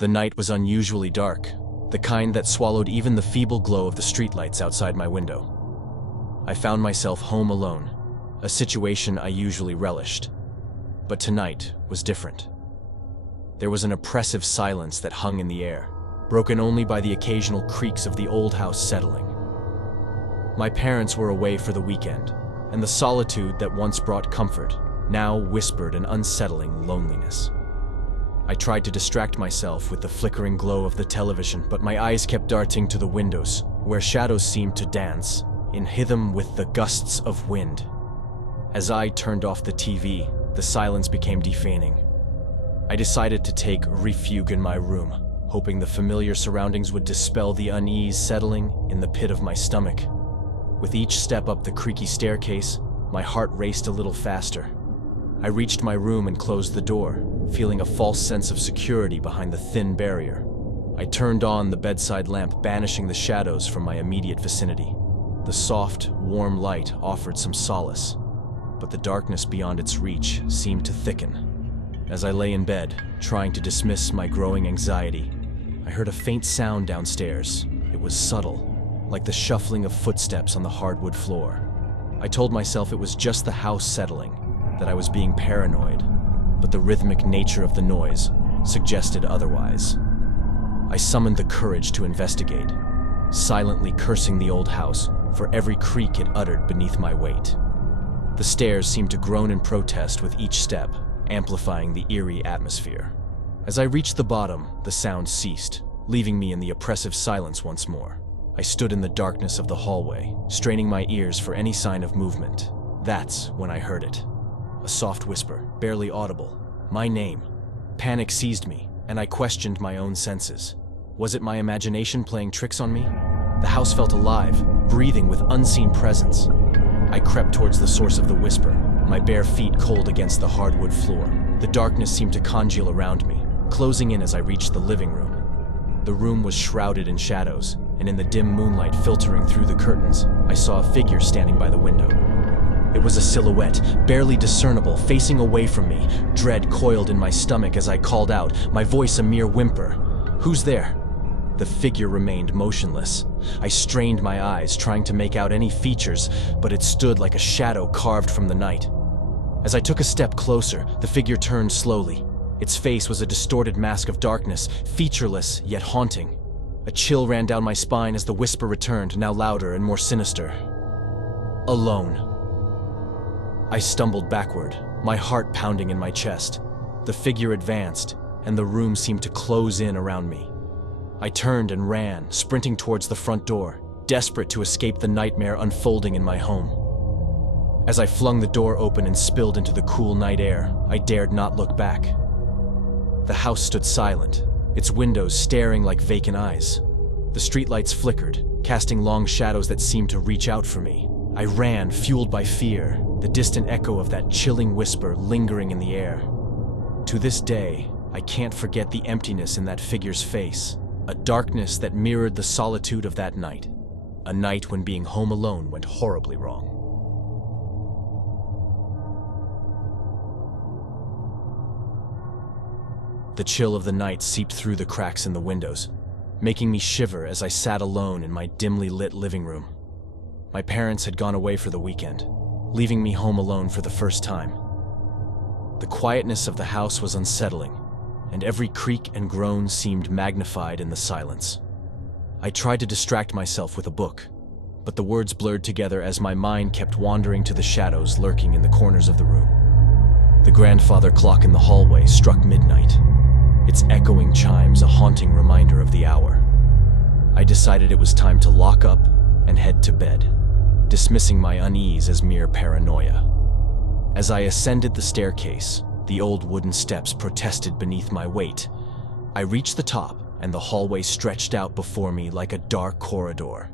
The night was unusually dark, the kind that swallowed even the feeble glow of the streetlights outside my window. I found myself home alone, a situation I usually relished. But tonight was different. There was an oppressive silence that hung in the air, broken only by the occasional creaks of the old house settling. My parents were away for the weekend, and the solitude that once brought comfort now whispered an unsettling loneliness. I tried to distract myself with the flickering glow of the television, but my eyes kept darting to the windows, where shadows seemed to dance, in rhythm with the gusts of wind. As I turned off the TV, the silence became deafening. I decided to take refuge in my room, hoping the familiar surroundings would dispel the unease settling in the pit of my stomach. With each step up the creaky staircase, my heart raced a little faster. I reached my room and closed the door, feeling a false sense of security behind the thin barrier. I turned on the bedside lamp, banishing the shadows from my immediate vicinity. The soft, warm light offered some solace, but the darkness beyond its reach seemed to thicken. As I lay in bed, trying to dismiss my growing anxiety, I heard a faint sound downstairs. It was subtle, like the shuffling of footsteps on the hardwood floor. I told myself it was just the house settling, that I was being paranoid, but the rhythmic nature of the noise suggested otherwise. I summoned the courage to investigate, silently cursing the old house for every creak it uttered beneath my weight. The stairs seemed to groan in protest with each step, amplifying the eerie atmosphere. As I reached the bottom, the sound ceased, leaving me in the oppressive silence once more. I stood in the darkness of the hallway, straining my ears for any sign of movement. That's when I heard it. A soft whisper, barely audible. My name. Panic seized me, and I questioned my own senses. Was it my imagination playing tricks on me? The house felt alive, breathing with unseen presence. I crept towards the source of the whisper, my bare feet cold against the hardwood floor. The darkness seemed to congeal around me, closing in as I reached the living room. The room was shrouded in shadows, and in the dim moonlight filtering through the curtains, I saw a figure standing by the window. It was a silhouette, barely discernible, facing away from me. Dread coiled in my stomach as I called out, my voice a mere whimper. "Who's there?" The figure remained motionless. I strained my eyes, trying to make out any features, but it stood like a shadow carved from the night. As I took a step closer, the figure turned slowly. Its face was a distorted mask of darkness, featureless yet haunting. A chill ran down my spine as the whisper returned, now louder and more sinister. "Alone." I stumbled backward, my heart pounding in my chest. The figure advanced, and the room seemed to close in around me. I turned and ran, sprinting towards the front door, desperate to escape the nightmare unfolding in my home. As I flung the door open and spilled into the cool night air, I dared not look back. The house stood silent, its windows staring like vacant eyes. The streetlights flickered, casting long shadows that seemed to reach out for me. I ran, fueled by fear, the distant echo of that chilling whisper lingering in the air. To this day, I can't forget the emptiness in that figure's face, a darkness that mirrored the solitude of that night, a night when being home alone went horribly wrong. The chill of the night seeped through the cracks in the windows, making me shiver as I sat alone in my dimly lit living room. My parents had gone away for the weekend, leaving me home alone for the first time. The quietness of the house was unsettling, and every creak and groan seemed magnified in the silence. I tried to distract myself with a book, but the words blurred together as my mind kept wandering to the shadows lurking in the corners of the room. The grandfather clock in the hallway struck midnight, its echoing chimes a haunting reminder of the hour. I decided it was time to lock up and head to bed, dismissing my unease as mere paranoia. As I ascended the staircase, the old wooden steps protested beneath my weight. I reached the top, and the hallway stretched out before me like a dark corridor.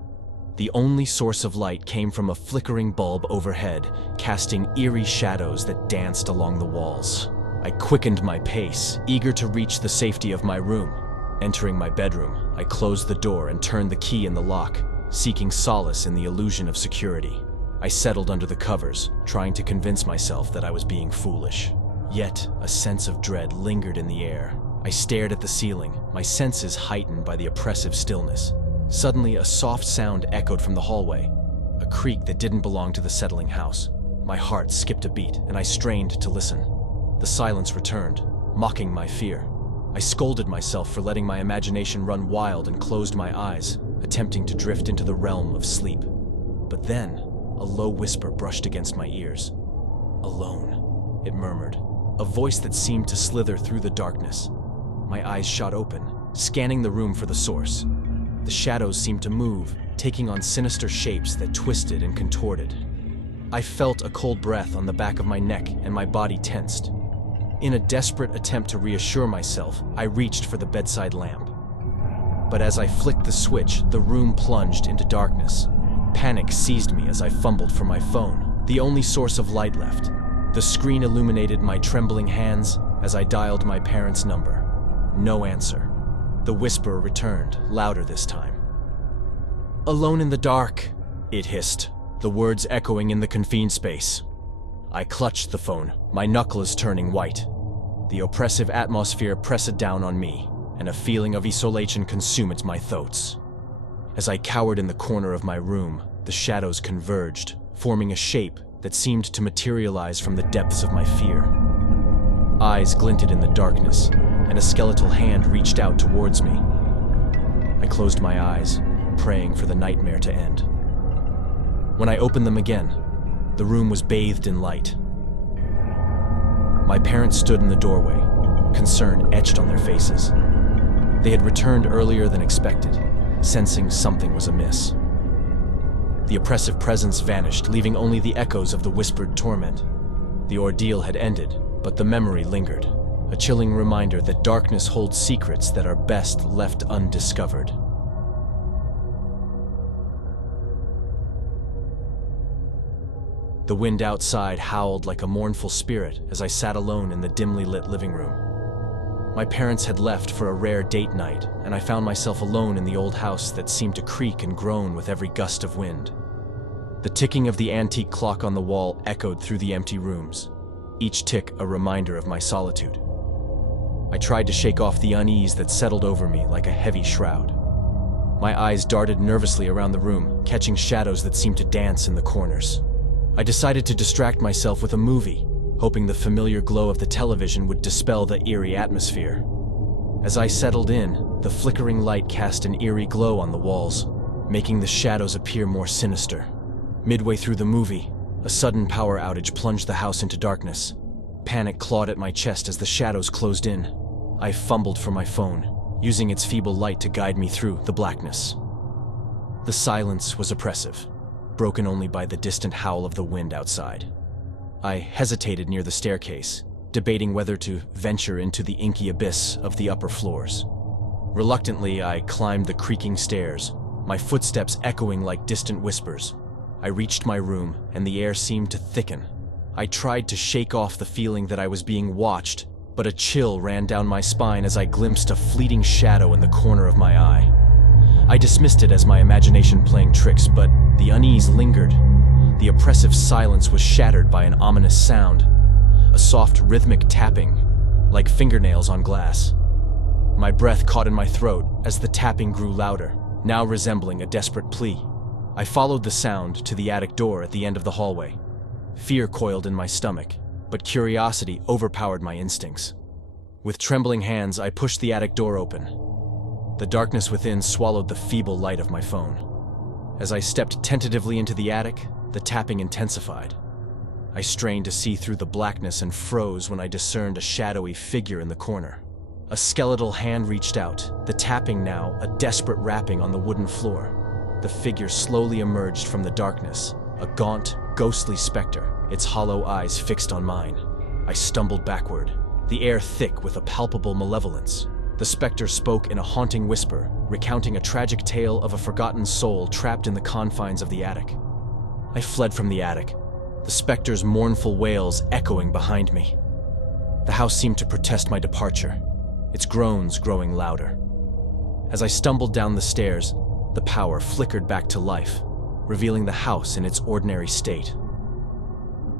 The only source of light came from a flickering bulb overhead, casting eerie shadows that danced along the walls. I quickened my pace, eager to reach the safety of my room. Entering my bedroom, I closed the door and turned the key in the lock, seeking solace in the illusion of security. I settled under the covers, trying to convince myself that I was being foolish. Yet, a sense of dread lingered in the air. I stared at the ceiling, my senses heightened by the oppressive stillness. Suddenly, a soft sound echoed from the hallway, a creak that didn't belong to the settling house. My heart skipped a beat, and I strained to listen. The silence returned, mocking my fear. I scolded myself for letting my imagination run wild and closed my eyes, attempting to drift into the realm of sleep. But then, a low whisper brushed against my ears. "Alone," it murmured, a voice that seemed to slither through the darkness. My eyes shot open, scanning the room for the source. The shadows seemed to move, taking on sinister shapes that twisted and contorted. I felt a cold breath on the back of my neck and my body tensed. In a desperate attempt to reassure myself, I reached for the bedside lamp. But as I flicked the switch, the room plunged into darkness. Panic seized me as I fumbled for my phone, the only source of light left. The screen illuminated my trembling hands as I dialed my parents' number. No answer. The whisper returned, louder this time. "Alone in the dark," it hissed, the words echoing in the confined space. I clutched the phone, my knuckles turning white. The oppressive atmosphere pressed down on me, and a feeling of isolation consumed my thoughts. As I cowered in the corner of my room, the shadows converged, forming a shape that seemed to materialize from the depths of my fear. Eyes glinted in the darkness, and a skeletal hand reached out towards me. I closed my eyes, praying for the nightmare to end. When I opened them again, the room was bathed in light. My parents stood in the doorway, concern etched on their faces. They had returned earlier than expected, sensing something was amiss. The oppressive presence vanished, leaving only the echoes of the whispered torment. The ordeal had ended, but the memory lingered, a chilling reminder that darkness holds secrets that are best left undiscovered. The wind outside howled like a mournful spirit as I sat alone in the dimly lit living room. My parents had left for a rare date night, and I found myself alone in the old house that seemed to creak and groan with every gust of wind. The ticking of the antique clock on the wall echoed through the empty rooms, each tick a reminder of my solitude. I tried to shake off the unease that settled over me like a heavy shroud. My eyes darted nervously around the room, catching shadows that seemed to dance in the corners. I decided to distract myself with a movie, hoping the familiar glow of the television would dispel the eerie atmosphere. As I settled in, the flickering light cast an eerie glow on the walls, making the shadows appear more sinister. Midway through the movie, a sudden power outage plunged the house into darkness. Panic clawed at my chest as the shadows closed in. I fumbled for my phone, using its feeble light to guide me through the blackness. The silence was oppressive, broken only by the distant howl of the wind outside. I hesitated near the staircase, debating whether to venture into the inky abyss of the upper floors. Reluctantly, I climbed the creaking stairs, my footsteps echoing like distant whispers. I reached my room, and the air seemed to thicken. I tried to shake off the feeling that I was being watched, but a chill ran down my spine as I glimpsed a fleeting shadow in the corner of my eye. I dismissed it as my imagination playing tricks, but the unease lingered. The oppressive silence was shattered by an ominous sound, a soft rhythmic tapping, like fingernails on glass. My breath caught in my throat as the tapping grew louder, now resembling a desperate plea. I followed the sound to the attic door at the end of the hallway. Fear coiled in my stomach, but curiosity overpowered my instincts. With trembling hands, I pushed the attic door open. The darkness within swallowed the feeble light of my phone. As I stepped tentatively into the attic, the tapping intensified. I strained to see through the blackness and froze when I discerned a shadowy figure in the corner. A skeletal hand reached out, the tapping now a desperate rapping on the wooden floor. The figure slowly emerged from the darkness, a gaunt, ghostly specter, its hollow eyes fixed on mine. I stumbled backward, the air thick with a palpable malevolence. The specter spoke in a haunting whisper, recounting a tragic tale of a forgotten soul trapped in the confines of the attic. I fled from the attic, the specter's mournful wails echoing behind me. The house seemed to protest my departure, its groans growing louder. As I stumbled down the stairs, the power flickered back to life, revealing the house in its ordinary state.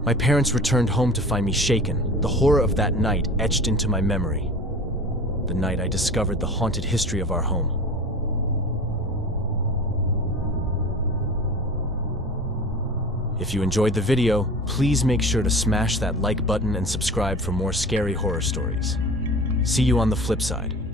My parents returned home to find me shaken, the horror of that night etched into my memory. the night I discovered the haunted history of our home. If you enjoyed the video, please make sure to smash that like button and subscribe for more scary horror stories. See you on the flip side.